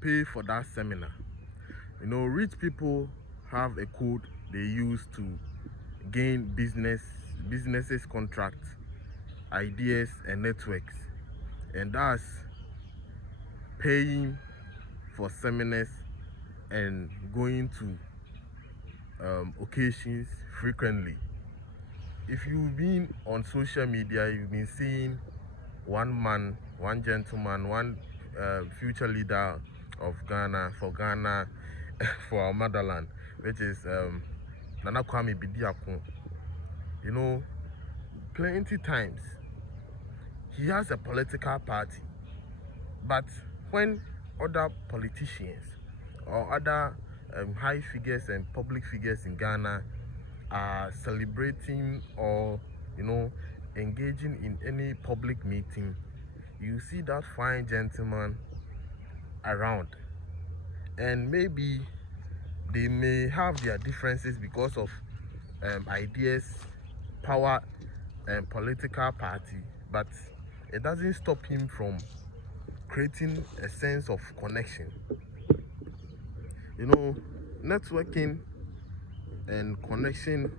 pay for that seminar. Rich people have a code they use to gain businesses contracts, ideas and networks, and that's paying for seminars and going to occasions frequently. If you've been on social media, you've been seeing one man, one gentleman, one future leader of Ghana, for Ghana, for our motherland, which is Nana Kwame Bidiako. Plenty times he has a political party, but when other politicians or other high figures and public figures in Ghana are celebrating or engaging in any public meeting, you see that fine gentleman around. And maybe they may have their differences because of ideas, power, and political party, but it doesn't stop him from creating a sense of connection. Networking and connection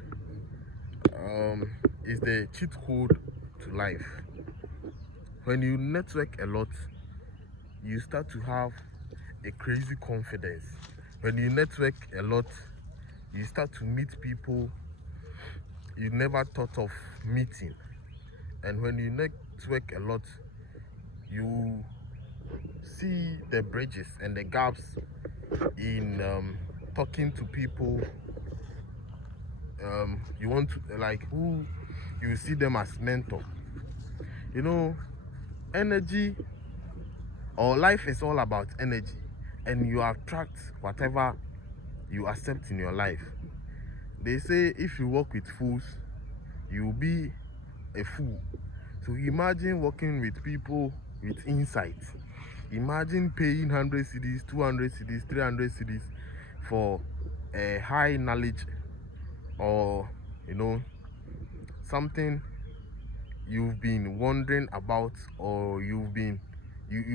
is the cheat code to life. When you network a lot, you start to have a crazy confidence. When you network a lot, you start to meet people you never thought of meeting. And when you network a lot, you see the bridges and the gaps in talking to people you want to, like, who you see them as mentor. Energy, or life is all about energy, and you attract whatever you accept in your life. They say if you work with fools, you will be a fool. So imagine working with people with insight. Imagine paying 100 cedis, 200 cedis, 300 cedis for a high knowledge, or something you've been wondering about, or you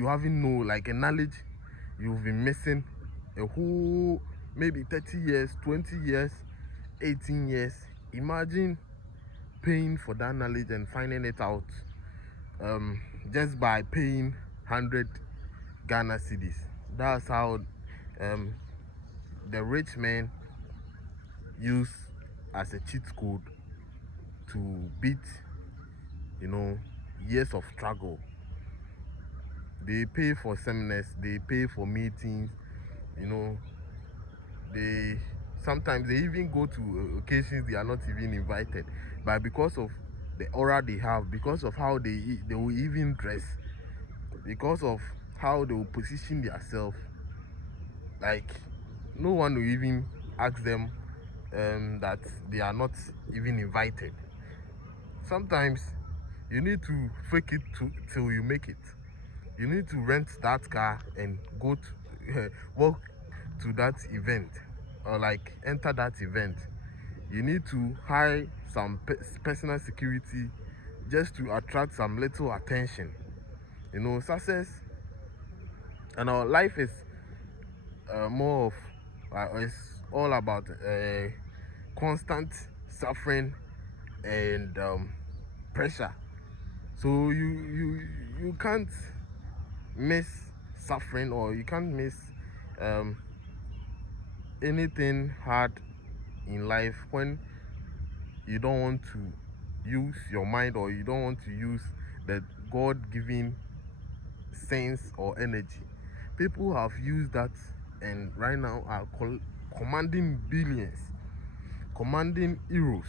haven't know, like a knowledge you've been missing a whole maybe 30 years, 20 years, 18 years. Imagine paying for that knowledge and finding it out just by paying 100 Ghana cedis. That's how the rich men use as a cheat code to beat years of struggle. They pay for seminars, they pay for meetings, they sometimes they even go to occasions they are not even invited, but because of the aura they have, because of how they will even dress, because of how they will position themselves, like no one will even ask them that they are not even invited. Sometimes you need to fake it till you make it. You need to rent that car and go to walk to that event, or like enter that event. You need to hire some personal security just to attract some little attention. Success and our life is more of it's all about constant suffering and pressure. So you can't miss suffering, or you can't miss anything hard in life when you don't want to use your mind, or you don't want to use the God-given sense or energy. People have used that, and right now are commanding billions, commanding euros.